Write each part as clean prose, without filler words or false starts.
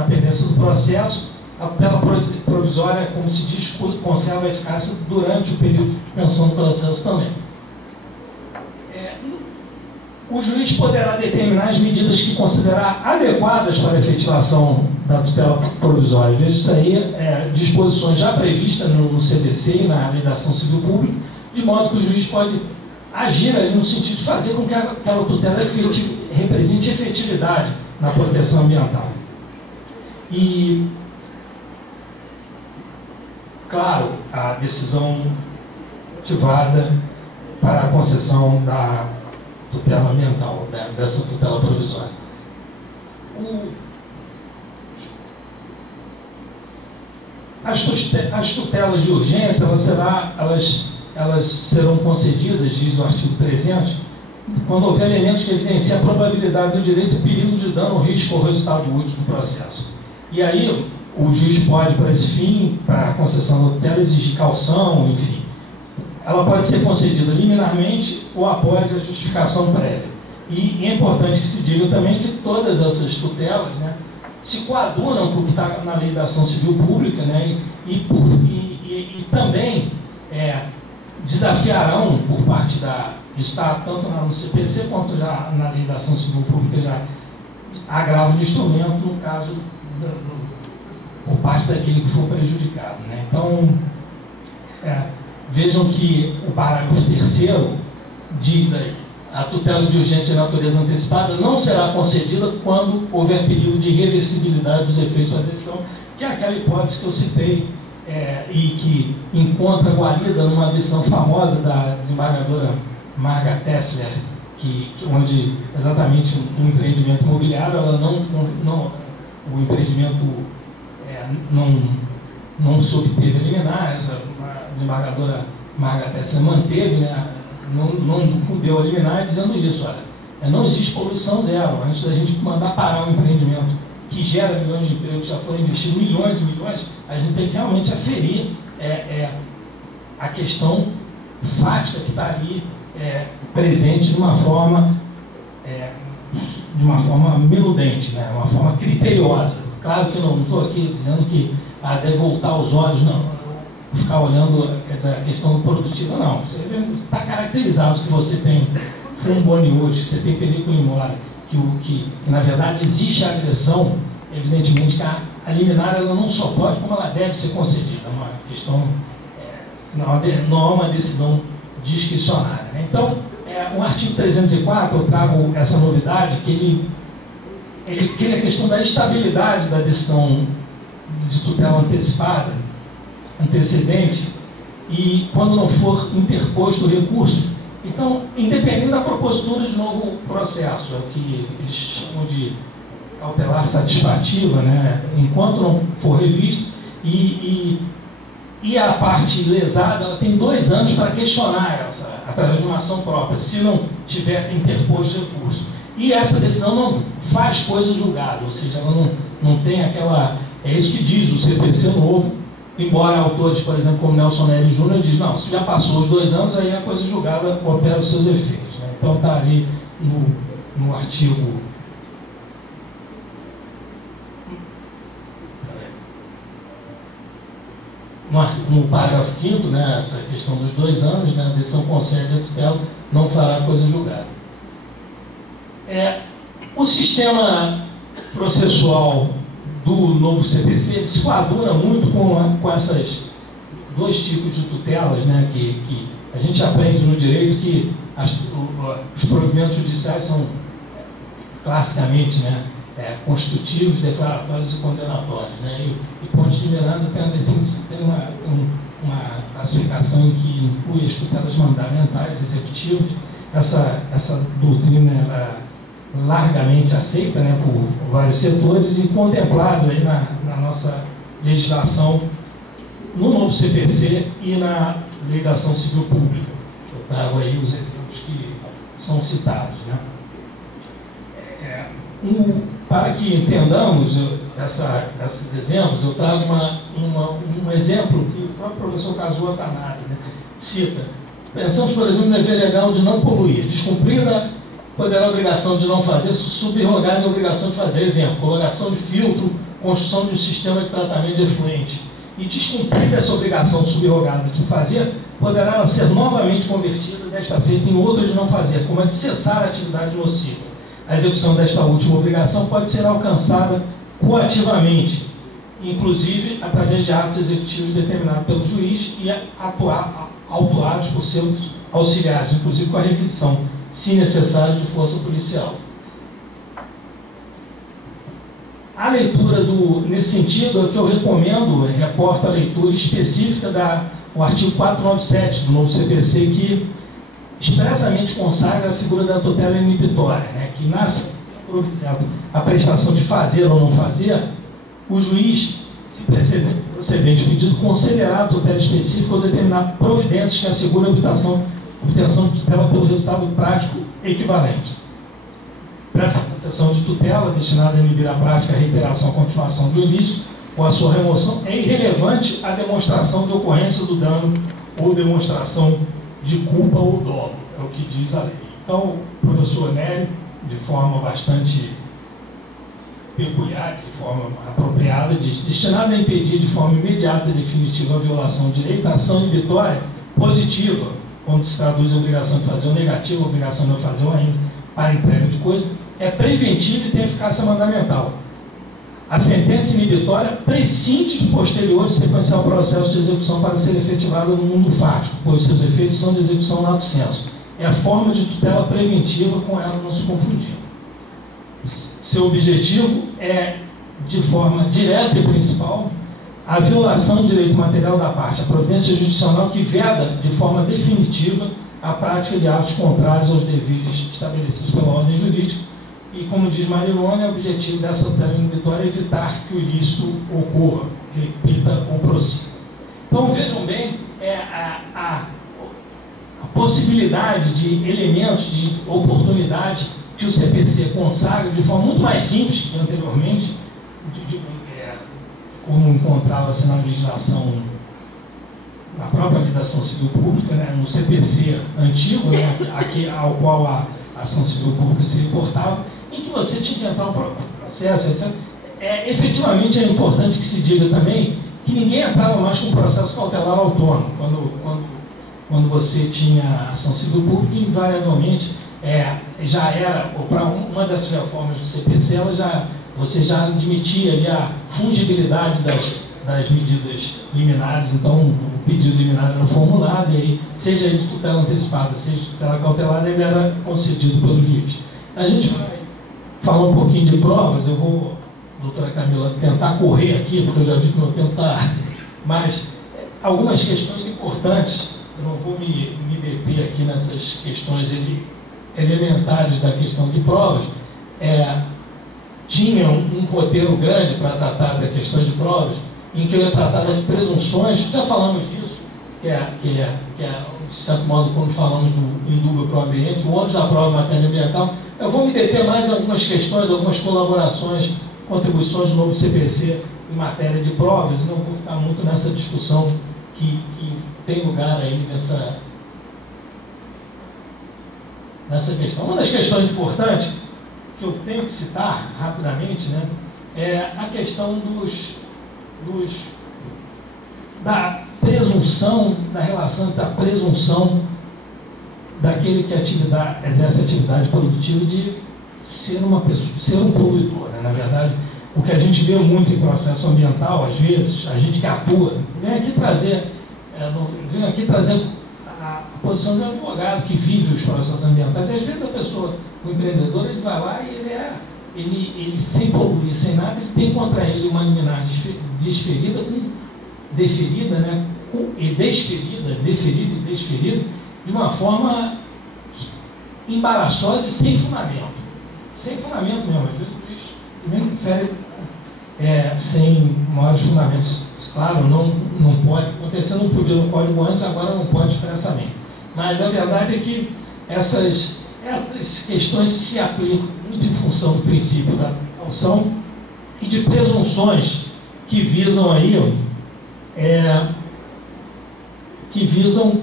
na pendência do processo, a tutela provisória, como se diz, conserva a eficácia durante o período de suspensão do processo também. O juiz poderá determinar as medidas que considerar adequadas para a efetivação da tutela provisória. Veja, isso aí disposições já previstas no CDC e na Lei da Ação Civil Pública, de modo que o juiz pode agir ali no sentido de fazer com que aquela tutela represente efetividade na proteção ambiental. E, claro, a decisão motivada para a concessão da tutela ambiental, dessa tutela provisória. As tutelas de urgência, elas serão concedidas, diz o artigo 300, quando houver elementos que evidenciem a probabilidade do direito e perigo de dano, risco ou resultado útil do processo. E aí, o juiz pode, para esse fim, para a concessão da tutela, exigir caução, enfim. Ela pode ser concedida liminarmente ou após a justificação prévia. E é importante que se diga também que todas essas tutelas, né, se coadunam com o que está na Lei da Ação Civil Pública, né, e também desafiarão, por parte isso está tanto no CPC quanto já na Lei da Ação Civil Pública, já agravo de instrumento no caso por parte daquele que for prejudicado, né. Então, vejam que o parágrafo 3º diz aí: a tutela de urgência de natureza antecipada não será concedida quando houver perigo de irreversibilidade dos efeitos da decisão, que é aquela hipótese que eu citei e que encontra guarida numa decisão famosa da desembargadora Marga Tessler, onde exatamente um empreendimento imobiliário, o empreendimento não se obteve liminar, a desembargadora Marga Tessler manteve, né, não deu a liminar dizendo isso: olha, não existe poluição zero. Antes da gente mandar parar um empreendimento que gera milhões de empregos, já foram investidos milhões e milhões, a gente tem que realmente aferir a questão fática que está ali presente de uma forma miludente, né, uma forma criteriosa. Claro que eu não estou aqui dizendo que deve voltar os olhos, não, ficar olhando, quer dizer, a questão produtiva, não. Você está caracterizado que você tem fumoniúde, que você tem perigo em mora, que na verdade existe a agressão. Evidentemente que a liminar ela não só pode, como ela deve ser concedida. É uma questão, não é uma decisão discricionária, né? Então, o artigo 304, eu trago essa novidade, que ele cria a questão da estabilidade da decisão de tutela antecedente, e quando não for interposto o recurso. Então, independente da propositura de novo processo, é o que eles chamam de cautelar satisfativa, né, enquanto não for revisto, e a parte lesada, ela tem 2 anos para questionar através de uma ação própria, se não tiver interposto recurso. E essa decisão não faz coisa julgada, ou seja, ela não tem aquela... É isso que diz o CPC novo, embora autores, por exemplo, como Nelson Nery Júnior, diz, não, se já passou os 2 anos, aí a coisa julgada opera os seus efeitos, né? Então está ali no artigo... No parágrafo 5º, né, essa questão dos 2 anos, né, a decisão concede a tutela, não fará coisa julgada. O sistema processual do novo CPC ele se coaduna muito com essas 2 tipos de tutelas, né, que a gente aprende no direito que os provimentos judiciais são classicamente, né, constitutivos, declaratórios e condenatórios, né? E Ponte de Miranda tem uma classificação em que inclui as tutelas mandamentais executivas. Essa doutrina ela é largamente aceita, né, por vários setores e contemplada aí na nossa legislação, no novo CPC e na Lei da Ação Civil Pública. Eu trago aí os exemplos que são citados, né? Para que entendamos esses exemplos, eu trago um exemplo que o próprio professor Kazuo Tanaka, né, cita. Pensamos, por exemplo, no dever legal de não poluir. Descumprida, poderá a obrigação de não fazer, subrogada a obrigação de fazer. Exemplo, colocação de filtro construção de um sistema de tratamento de efluente e descumprir essa obrigação subrogada de fazer, poderá ela ser novamente convertida, desta feita, em outra de não fazer, como a de cessar a atividade nociva. A execução desta última obrigação pode ser alcançada coativamente, inclusive através de atos executivos determinados pelo juiz e autuados por seus auxiliares, inclusive com a requisição, se necessário, de força policial. A leitura nesse sentido, é que eu recomendo, reporta a leitura específica do artigo 497 do novo CPC, que expressamente consagra a figura da tutela inibitória, né, que nasce por objeto a prestação de fazer ou não fazer, o juiz, se procedente pedido, concederá a tutela específica ou determinar providências que asseguram a obtenção de tutela pelo resultado prático equivalente. Para essa concessão de tutela, destinada a inibir a prática, a reiteração, a continuação do ilícito ou a sua remoção, é irrelevante a demonstração de ocorrência do dano ou demonstração de culpa ou dolo, é o que diz a lei. Então, o professor Nélio, de forma bastante peculiar, de forma apropriada, diz: destinada a impedir de forma imediata e definitiva a violação de direito, a ação inibitória positiva, quando se traduz a obrigação de fazer ou negativa, a obrigação de não fazer ou ainda, para entrega de coisa, é preventiva e tem eficácia mandamental. A sentença inibitória prescinde de posterior e sequencial processo de execução para ser efetivada no mundo fático, pois seus efeitos são de execução lato sensu. É a forma de tutela preventiva, com ela não se confundir. Seu objetivo é, de forma direta e principal, a violação do direito material da parte, a providência judicional que veda de forma definitiva a prática de atos contrários aos deveres estabelecidos pela ordem jurídica. E, como diz Marilone, o objetivo dessa tutela inibitória é evitar que o ilícito ocorra, repita ou prossiga. Então, vejam bem, a possibilidade de elementos de oportunidade que o CPC consagra de forma muito mais simples que anteriormente, como encontrava-se na legislação, na própria legislação civil pública, né, no CPC antigo, né, ao qual a ação civil pública se reportava, em que você tinha que entrar no processo, etc. Efetivamente é importante que se diga também que ninguém entrava mais com processo cautelar autônomo. Quando você tinha ação civil pública, invariavelmente já era, ou para uma das reformas do CPC, você já admitia ali a fungibilidade das medidas liminares. Então o pedido liminar era formulado e aí, seja de tutela antecipada, seja de tutela cautelar, ele era concedido pelo juiz. A gente vai falar um pouquinho de provas. Eu vou, doutora Camila, tentar correr aqui, porque eu já vi que o meu tempo está... Mas algumas questões importantes, eu não vou me deter aqui nessas questões elementares da questão de provas. Tinha um roteiro grande para tratar da questão de provas, em que eu ia tratar das presunções. Já falamos disso, que é de certo modo, quando falamos do indúbio pro ambiente, o ônus da prova em matéria ambiental. Eu vou me deter mais em algumas questões, algumas colaborações, contribuições do novo CPC em matéria de provas, e não vou ficar muito nessa discussão que tem lugar aí nessa questão. Uma das questões importantes que eu tenho que citar rapidamente, né, é a questão da presunção, da relação da presunção daquele que exerce atividade produtiva de ser uma pessoa, ser um poluidor, né? Na verdade, o que a gente vê muito em processo ambiental, às vezes, a gente que atua, vem aqui trazer a posição de um advogado que vive os processos ambientais. E às vezes a pessoa, o empreendedor, ele vai lá e ele sem poluir, sem nada, ele tem contra ele uma liminar deferida, né, deferida e desferida, de uma forma embaraçosa e sem fundamento. Sem fundamento mesmo. Às vezes o juiz também difere sem maiores fundamentos. Claro, não pode acontecer, não podia no código antes, agora não pode expressamente. Mas a verdade é que essas questões se aplicam muito em função do princípio da precaução e de presunções que visam aí, que visam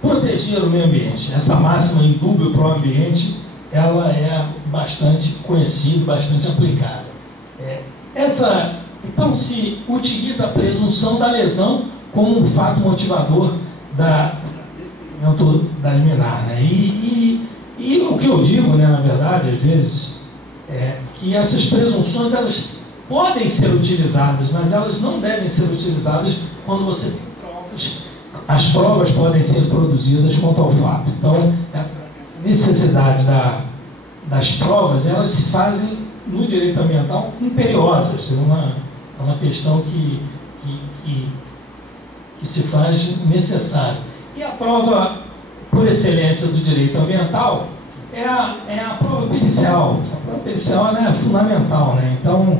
proteger o meio ambiente. Essa máxima indúbio pro ambiente, ela é bastante conhecida, bastante aplicada. Então se utiliza a presunção da lesão como um fato motivador da liminar, né? E o que eu digo, né, na verdade, às vezes, é que essas presunções, elas podem ser utilizadas, mas elas não devem ser utilizadas quando você tem provas. As provas podem ser produzidas quanto ao fato. Então, essa necessidade das provas, elas se fazem no direito ambiental imperiosas. É uma questão que se faz necessária. E a prova por excelência do direito ambiental é a prova pericial. A prova pericial é fundamental, né? Então,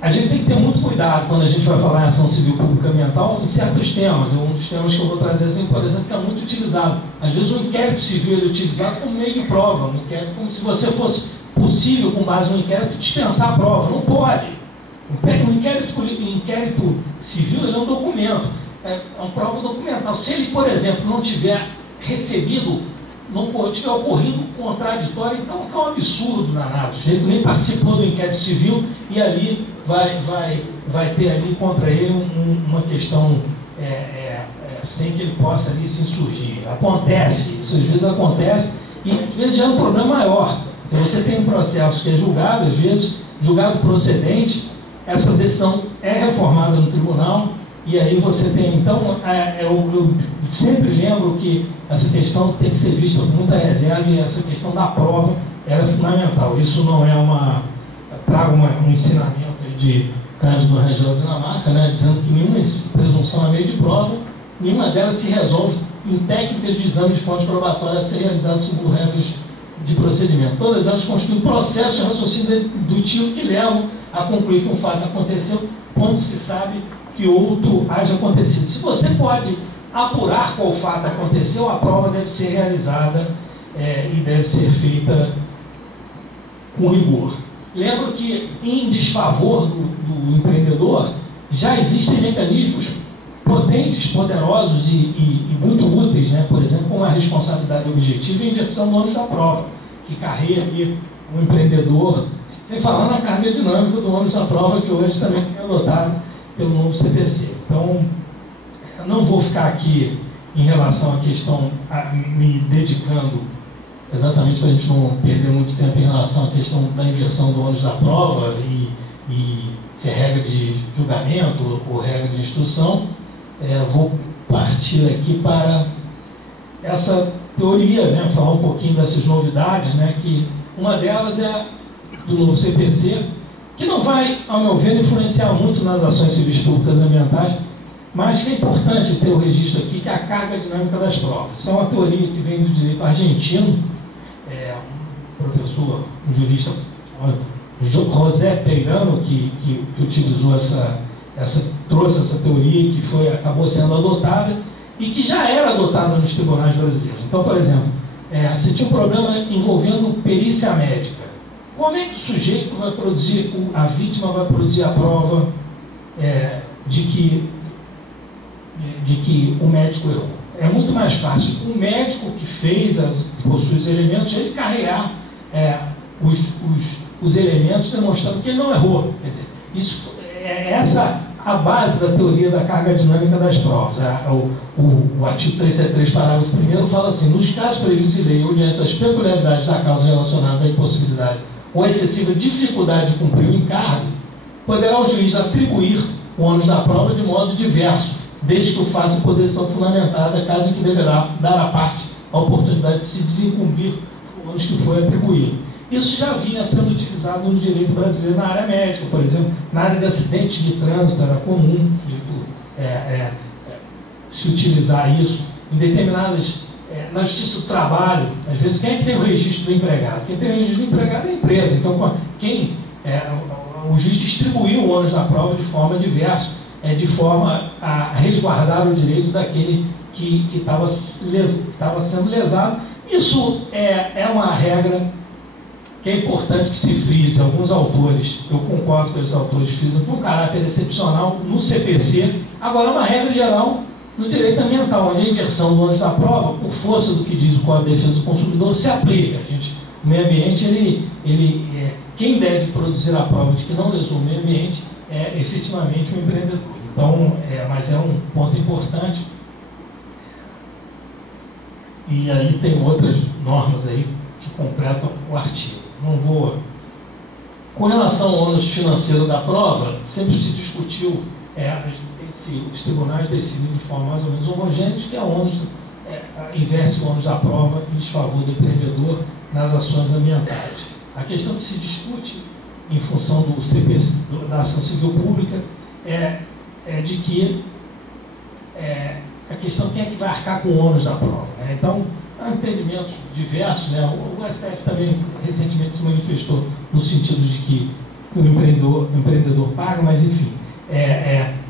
a gente tem que ter muito cuidado quando a gente vai falar em ação civil pública ambiental em certos temas. Um dos temas que eu vou trazer, assim, por exemplo, que é muito utilizado. Às vezes o inquérito civil é utilizado como meio de prova, um inquérito como se você fosse possível, com base no inquérito, dispensar a prova. Não pode. O inquérito civil ele é um documento, é uma prova documental. Se ele, por exemplo, não tiver recebido, não tiver ocorrido contraditório, então é um absurdo danado. Ele nem participou do inquérito civil e ali vai ter ali contra ele uma questão sem que ele possa ali se insurgir. Acontece, isso às vezes acontece e às vezes já é um problema maior. Porque você tem um processo que é julgado, às vezes, julgado procedente, essa decisão é reformada no tribunal e aí você tem, então, eu sempre lembro que essa questão tem que ser vista com muita reserva e essa questão da prova era fundamental. Isso não é trago um ensinamento de Cândido Rangel da Dinamarca, né, dizendo que nenhuma presunção é meio de prova, nenhuma delas se resolve em técnicas de exame de fonte probatória a ser realizadas segundo regras de procedimento. Todas elas constituem processos de raciocínio dedutivo que levam a concluir que um fato aconteceu quando se sabe que outro haja acontecido. Se você pode apurar qual fato aconteceu, a prova deve ser realizada e deve ser feita com rigor. Lembro que, em desfavor do empreendedor, já existem mecanismos potentes, poderosos e muito úteis, né? Por exemplo, como a responsabilidade objetiva e a inversão do ônus da prova, que carrega ali o empreendedor, sem falar na carga dinâmica do ônus da prova, que hoje também foi adotado pelo novo CPC. Então, eu não vou ficar aqui em relação à questão, me dedicando exatamente para a gente não perder muito tempo em relação à questão da inversão do ônus da prova e se é regra de julgamento ou regra de instrução. Vou partir aqui para essa teoria, né, falar um pouquinho dessas novidades, né, que uma delas é do novo CPC, que não vai, ao meu ver, influenciar muito nas ações civis públicas ambientais, mas que é importante ter o registro aqui, que é a carga dinâmica das provas. Isso é uma teoria que vem do direito argentino, um professor, um jurista, José Peirano, que utilizou trouxe essa teoria que acabou sendo adotada e que já era adotada nos tribunais brasileiros. Então, por exemplo, você tinha um problema envolvendo perícia médica. Como é que o sujeito vai produzir, a vítima vai produzir a prova de que o médico errou? É muito mais fácil o médico que possui os elementos, ele carregar os elementos demonstrando que ele não errou. Quer dizer, essa a base da teoria da carga dinâmica das provas. O artigo 373, parágrafo 1º, fala assim: nos casos previstos em lei ou diante das peculiaridades da causa relacionadas à impossibilidade ou à excessiva dificuldade de cumprir o encargo, poderá o juiz atribuir o ônus da prova de modo diverso, desde que o faça por decisão fundamentada, caso em que deverá dar à parte a oportunidade de se desincumbir o ônus que foi atribuído. Isso já vinha sendo utilizado no direito brasileiro na área médica, por exemplo, na área de acidentes de trânsito era comum se utilizar isso em determinadas, na justiça do trabalho, às vezes quem é que tem o registro do empregado? Quem tem o registro do empregado é a empresa, então o juiz distribuiu o ônus da prova de forma diversa, de forma a resguardar o direito daquele que estava sendo lesado. Isso é uma regra que é importante que se frise. Alguns autores, eu concordo com esses autores, frisam com um caráter excepcional no CPC. Agora, uma regra geral no direito ambiental, onde a inversão do ônus da prova, por força do que diz o Código de Defesa do Consumidor, se aplica. O meio ambiente, ele quem deve produzir a prova de que não lesou o meio ambiente é efetivamente o empreendedor. Então, mas é um ponto importante. E aí tem outras normas aí que completam o artigo. Não vou... Com relação ao ônus financeiro da prova, sempre se discutiu, os tribunais decidem de forma mais ou menos homogênea que a ônus inverte o ônus da prova em desfavor do empreendedor nas ações ambientais. A questão que se discute em função do CPC, da ação civil pública, é de que a questão quem é que vai arcar com o ônus da prova, né? Então, há entendimentos diversos, né? O STF também recentemente se manifestou no sentido de que o empreendedor paga, mas enfim.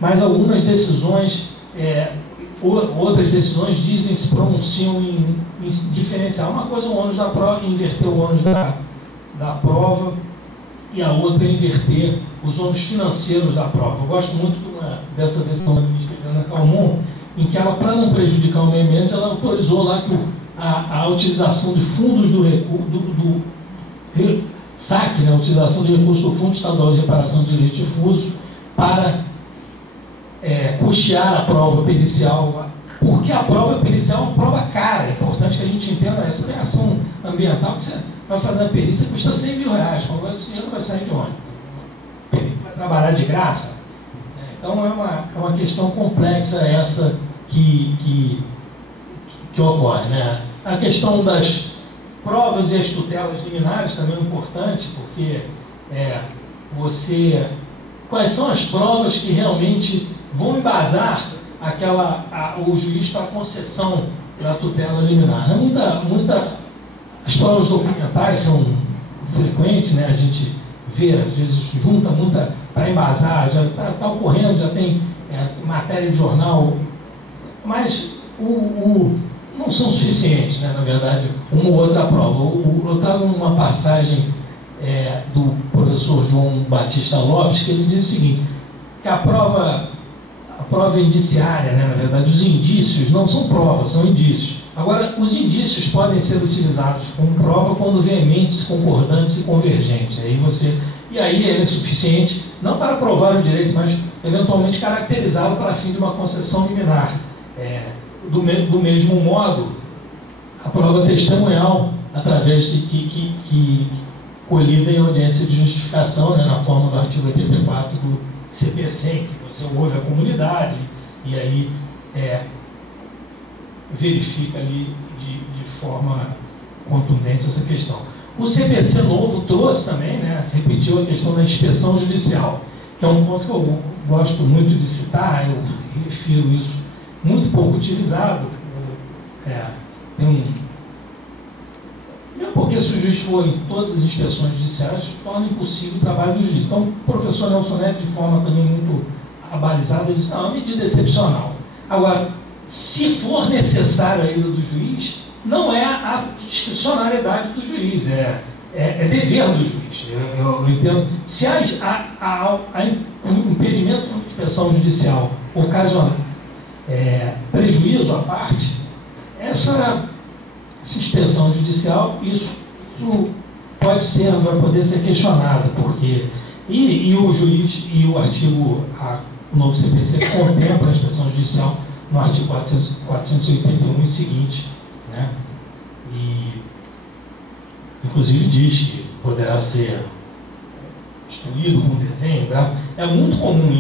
Mas algumas decisões, outras decisões dizem, se pronunciam em diferenciar. Uma coisa é o ônus da prova, inverter o ônus da prova, e a outra é inverter os ônus financeiros da prova. Eu gosto muito dessa decisão da ministra Helena Calmon, em que ela, para não prejudicar o meio ambiente, ela autorizou lá que a utilização de fundos do SAC, né, a utilização de recursos do Fundo Estadual de Reparação de Direitos Difusos, para custear a prova pericial, porque a prova pericial é uma prova cara. É importante que a gente entenda essa. Tem ação ambiental que você vai fazer a perícia, custa R$100 mil. Quando esse dinheiro vai sair de onde? Vai trabalhar de graça? Então é uma questão complexa essa que ocorre, né? A questão das provas e as tutelas liminares também é importante, porque quais são as provas que realmente vão embasar o juiz para a concessão da tutela liminar. As provas documentais são frequentes, né? A gente vê, às vezes junta muita para embasar, já está ocorrendo, já tem matéria de jornal, mas não são suficientes, né? Na verdade, uma ou outra prova. Eu trago uma passagem do professor João Batista Lopes, que ele diz o seguinte, que a prova indiciária, né? Na verdade, os indícios não são provas, são indícios. Agora, os indícios podem ser utilizados como prova quando veementes, concordantes e convergentes. E aí ele é suficiente, não para provar o direito, mas eventualmente caracterizá-lo para fim de uma concessão liminar. Do mesmo modo, a prova testemunhal, através de que colhida em audiência de justificação, né, na forma do artigo 84 do CPC, em que você ouve a comunidade e aí verifica ali de forma contundente essa questão. O CPC novo trouxe também, né, repetiu a questão da inspeção judicial, que é um ponto que eu gosto muito de citar, eu refiro isso, muito pouco utilizado. Mesmo porque se o juiz for em todas as inspeções judiciais, torna impossível o trabalho do juiz. Então, o professor Nelson Neto, de forma também muito abalizada, diz, não, é uma medida excepcional. Agora, se for necessário a ida do juiz, não é a discricionariedade do juiz, é dever do juiz. Eu entendo. Se há um impedimento de inspeção judicial ocasiona prejuízo à parte, essa inspeção judicial, isso pode ser, vai poder ser questionado, porque e o juiz e o artigo, o novo CPC contempla a inspeção judicial no artigo 481 e seguinte, né? E inclusive diz que poderá ser instruído com desenho, tá? É muito comum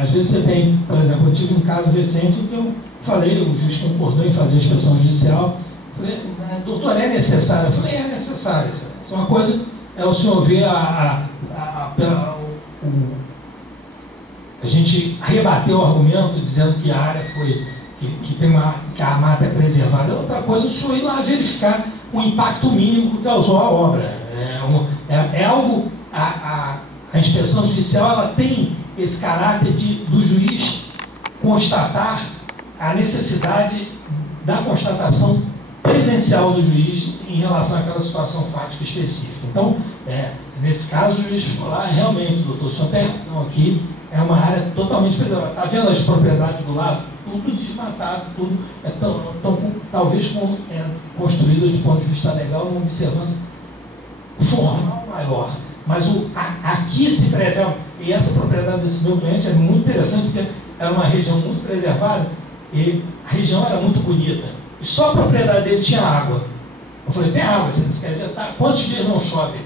às vezes você tem, por exemplo, eu tive um caso recente em que eu falei, o juiz concordou em fazer a inspeção judicial. Falei, doutor, é necessário? Eu falei, é necessário. Uma coisa é o senhor ver a gente rebateu o argumento dizendo que a área foi, que a mata é preservada. Outra coisa é o senhor ir lá verificar o impacto mínimo que causou a obra. Algo, a inspeção judicial, ela tem esse caráter do juiz constatar a necessidade da constatação presencial do juiz em relação àquela situação fática específica. Então, nesse caso, o juiz falou, realmente, doutor, só tem razão aqui, é uma área totalmente preservada. Está vendo as propriedades do lado? Tudo desmatado, tudo talvez construídas do ponto de vista legal, uma observância formal maior. Mas aqui se preserva, e essa propriedade desse meu cliente é muito interessante, porque era uma região muito preservada, e a região era muito bonita. E só a propriedade dele tinha água. Eu falei, tem água, vocês querem ver? Tá? Quantos dias não chove?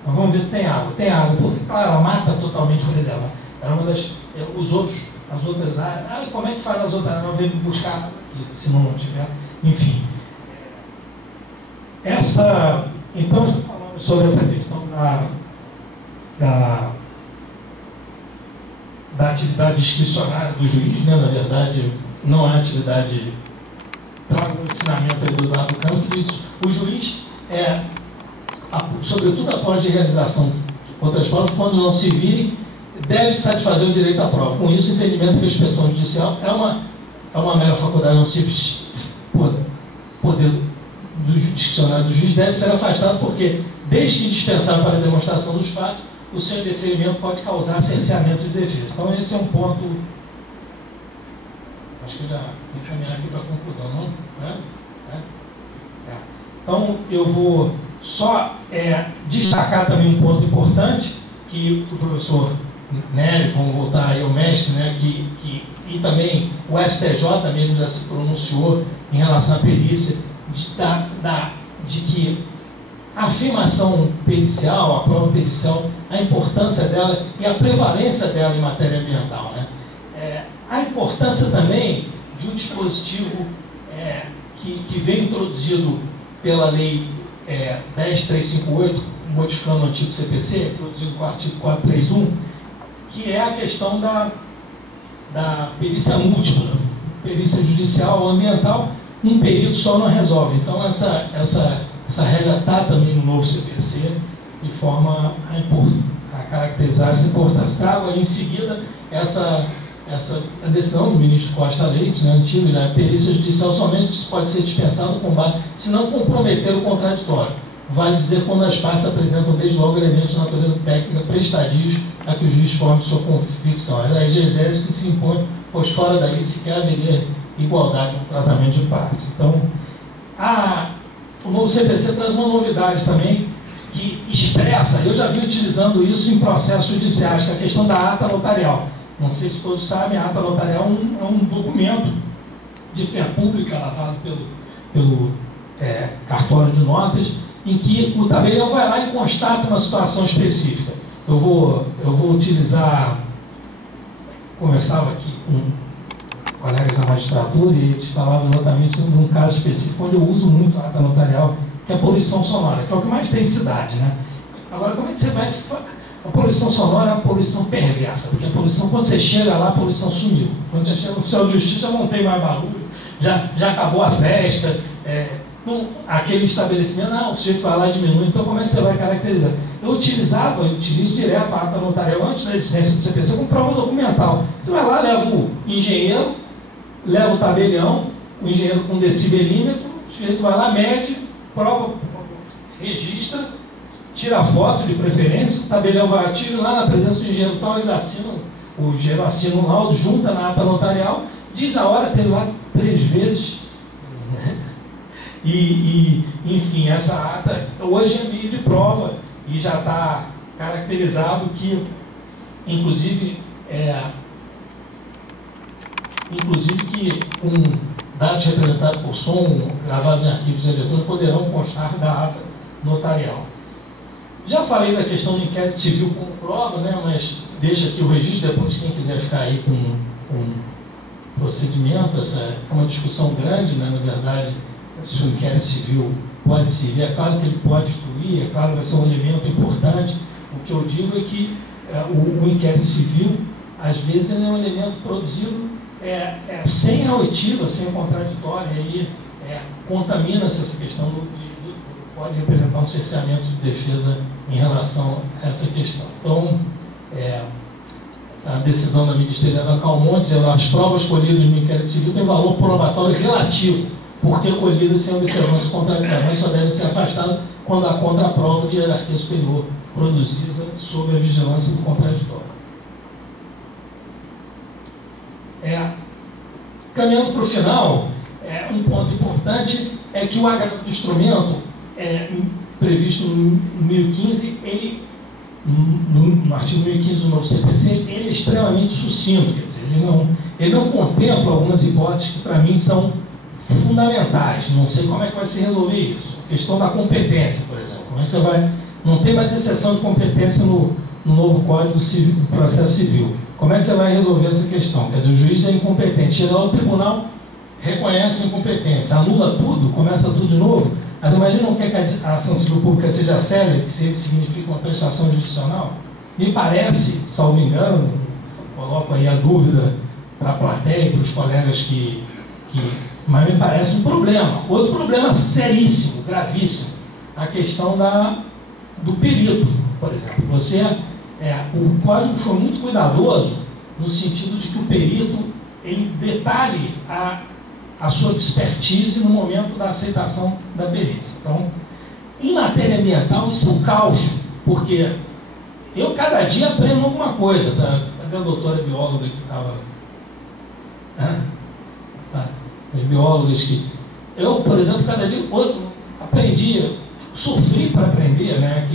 Então vamos ver se tem água. Tem água, porque, claro, a mata totalmente preservada. Era uma das... as outras áreas... como é que faz as outras áreas? Não veio buscar água aqui, se não tiver... Enfim. Então, já falamos sobre essa questão da atividade discricionária do juiz, né? Na verdade, não é atividade... Traga um ensinamento aí do lado do campo, que isso, o juiz sobretudo após a realização de outras provas, quando não se virem, deve satisfazer o direito à prova. Com isso, o entendimento que a inspeção judicial é uma mera faculdade, não simples poder do discricionário do juiz, deve ser afastado, porque, desde que indispensável para a demonstração dos fatos, o seu indeferimento pode causar cerceamento de defesa. Então, esse é um ponto... Acho que já vou caminhar aqui para a conclusão, não? Então, eu vou só destacar também um ponto importante, que o professor Nery, vamos voltar aí ao mestre, né, e também o STJ também já se pronunciou em relação à perícia, de que a afirmação pericial, a prova pericial, a importância dela e a prevalência dela em matéria ambiental, né? A importância também de um dispositivo que vem introduzido pela Lei 10.358, modificando o antigo CPC, introduzido com o artigo 431, que é a questão da perícia múltipla, perícia judicial ou ambiental, um perito só não resolve. Então, essa regra está também no novo CPC, de forma a caracterizar essa importância. Trago aí em seguida a decisão do ministro Costa Leite, né, antigo, já a perícia judicial somente pode ser dispensada com base, se não comprometer o contraditório. Vale dizer quando as partes apresentam desde logo elementos de natureza técnica prestadios a que o juiz forme sua convicção. É a exegese que se impõe, pois fora daí sequer haveria igualdade no tratamento de partes. Então, o novo CPC traz uma novidade também, que expressa, eu já vi utilizando isso em processos judiciais, que é a questão da ata notarial. Não sei se todos sabem, a ata notarial é um documento de fé pública lavado pelo cartório de notas, em que o tabelião vai lá e constata uma situação específica. Eu vou utilizar, conversava aqui com colegas da magistratura e eles falavam exatamente de um caso específico onde eu uso muito a ata notarial, que é a poluição sonora, que é o que mais tem em cidade, né? Agora, como é que você vai... A poluição sonora é uma poluição perversa, porque a poluição, quando você chega lá, a poluição sumiu. Quando você chega no oficial de justiça, já não tem mais barulho, já acabou a festa, aquele estabelecimento, o sujeito vai lá e diminui. Então, como é que você vai caracterizar? Eu utilizo direto a ata notarial antes da existência do CPC como prova documental. Você vai lá, leva o engenheiro, leva o tabelião, o engenheiro com decibelímetro, o sujeito vai lá, mede, prova, registra, tira a foto de preferência, o tabelião vai atirar lá na presença do engenheiro tal, eles assinam, o engenheiro assina um laudo, junta na ata notarial, diz a hora, teve lá 3 vezes, enfim, essa ata hoje é meio de prova e já está caracterizado que, inclusive que com dados representados por som, gravados em arquivos eletrônicos, poderão constar da ata notarial. Já falei da questão do inquérito civil como prova, né, mas deixa aqui o registro, depois quem quiser ficar aí com procedimento, essa é uma discussão grande, né, na verdade, se o inquérito civil pode servir, é claro que ele pode excluir, é claro que vai ser um elemento importante. O que eu digo é que o inquérito civil, às vezes, ele é um elemento produzido sem a oitiva, sem o contraditório, e aí contamina-se essa questão pode representar um cerceamento de defesa em relação a essa questão. Então, a decisão da Ministerial da Calmontes, as provas colhidas no inquérito civil têm valor probatório relativo, porque colhidas sem observância contraditória, mas só devem ser afastadas quando a contraprova de hierarquia superior produzida sob a vigilância do contraditório. Caminhando para o final, um ponto importante é que o agravo do instrumento previsto no 1015, ele, no artigo 1015 do novo CPC, ele é extremamente sucinto, quer dizer, ele não contempla algumas hipóteses que para mim são fundamentais. Não sei como é que vai se resolver isso. A questão da competência, por exemplo. Como é que você vai... Não tem mais exceção de competência no novo Código Civil, do Processo Civil. Como é que você vai resolver essa questão? Quer dizer, o juiz é incompetente. Chega lá, o tribunal reconhece a incompetência, anula tudo, começa tudo de novo. Mas imagina, não quer que a ação civil pública seja célere, que significa uma prestação judicional? Me parece, salvo engano, coloco aí a dúvida para a plateia e para os colegas mas me parece um problema. Outro problema seríssimo, gravíssimo, a questão do perito, por exemplo. O código foi muito cuidadoso no sentido de que o perito ele detalhe a sua expertise no momento da aceitação da perícia. Então, em matéria ambiental, isso é um caos, porque eu cada dia aprendo alguma coisa. Tá? Cadê a doutora bióloga que estava... As biólogas que... Eu, por exemplo, cada dia aprendi, sofri para aprender, né,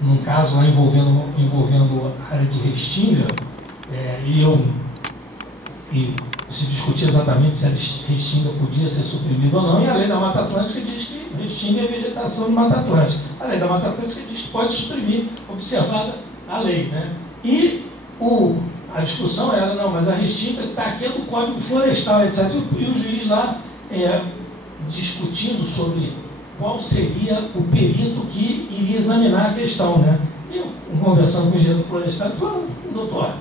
num caso lá envolvendo a área de Restinga, e se discutia exatamente se a Restinga podia ser suprimida ou não, e a lei da Mata Atlântica diz que Restinga é vegetação de Mata Atlântica. A lei da Mata Atlântica diz que pode suprimir, observada a lei, né? E a discussão era, não, mas a Restinga está aqui do Código Florestal, etc. E o juiz lá discutindo sobre qual seria o perito que iria examinar a questão, né? E eu, conversando com o engenheiro florestal, ele falou, doutor,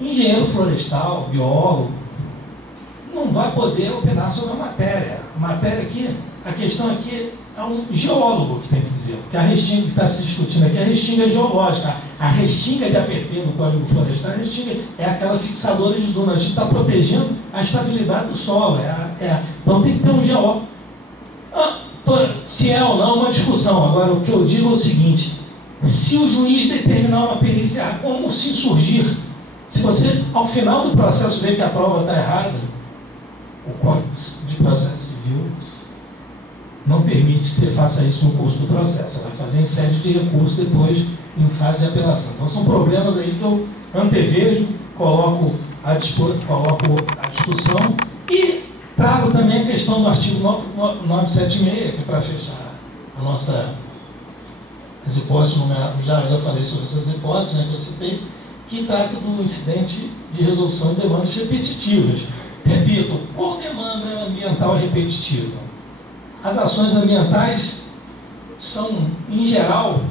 engenheiro florestal, biólogo, não vai poder opinar sobre a matéria. A matéria aqui, a questão aqui é um geólogo que tem que dizer, porque a restinga que está se discutindo aqui, a restinga é geológica. A restinga de APP no Código Florestal, a restinga é aquela fixadora de dunas. A gente está protegendo a estabilidade do solo. Então tem que ter um geólogo. Se é ou não, uma discussão. Agora, o que eu digo é o seguinte: se o juiz determinar uma perícia, como se insurgir? Se você, ao final do processo, ver que a prova está errada, o Código de Processo Civil não permite que você faça isso no curso do processo. Você vai fazer em sede de recurso depois, em fase de apelação. Então, são problemas aí que eu antevejo, coloco a discussão e trago também a questão do artigo 976, que é para fechar as hipóteses numeradas, já falei sobre essas hipóteses, né, que eu citei, que trata do incidente de resolução de demandas repetitivas. Repito, por demanda ambiental repetitiva, as ações ambientais são, em geral,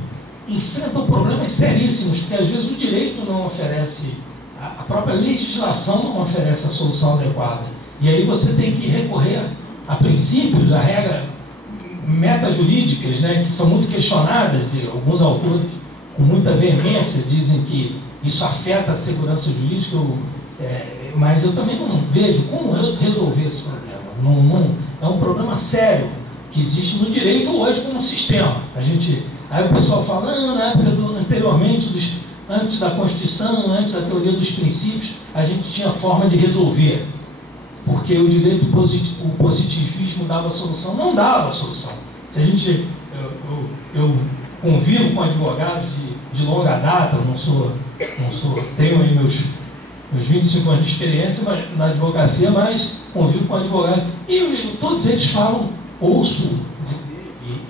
enfrentam problemas seríssimos, porque às vezes o direito não oferece, a própria legislação não oferece a solução adequada. E aí você tem que recorrer a princípios, a regra metajurídicas, né, que são muito questionadas, e alguns autores, com muita veemência, dizem que isso afeta a segurança jurídica, mas eu também não vejo como resolver esse problema. É um problema sério que existe no direito hoje como sistema. Aí o pessoal fala, não, na época anteriormente, antes da Constituição, antes da teoria dos princípios, a gente tinha forma de resolver, porque o direito o positivismo dava solução. Não dava solução. Se a gente, eu convivo com advogados de longa data, tenho aí meus 25 anos de experiência na advocacia, mas convivo com advogados, e todos eles falam, ouço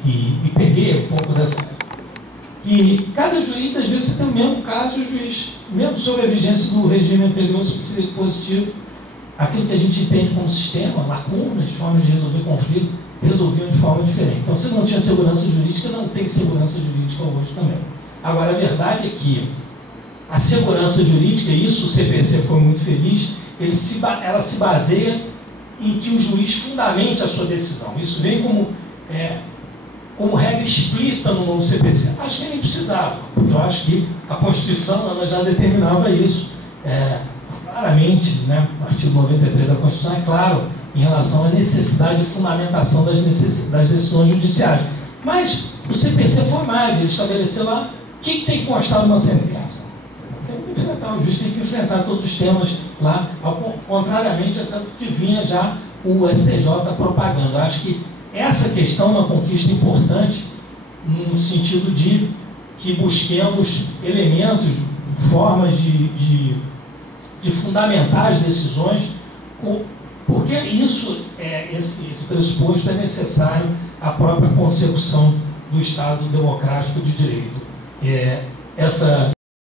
e peguei um pouco dessa. E cada juiz, às vezes, você tem o mesmo caso, e o juiz, mesmo sob a vigência do regime anterior, positivo, aquilo que a gente entende como sistema, lacunas, formas de resolver conflito, resolviam de forma diferente. Então, se não tinha segurança jurídica, não tem segurança jurídica hoje também. Agora, a verdade é que a segurança jurídica, e isso o CPC foi muito feliz, ela se baseia em que o juiz fundamente a sua decisão. Isso vem como regra explícita no novo CPC. Acho que nem precisava, porque eu acho que a Constituição ela já determinava isso claramente, né? O artigo 93 da Constituição é claro em relação à necessidade de fundamentação das decisões judiciais. Mas o CPC foi mais, ele estabeleceu lá o que tem que constar numa sentença. O juiz tem que enfrentar todos os temas lá, contrariamente a tanto que vinha já o STJ propagando. Acho que essa questão é uma conquista importante no sentido de que busquemos elementos, formas de fundamentar as decisões, porque esse pressuposto é necessário à própria consecução do Estado democrático de direito. Essa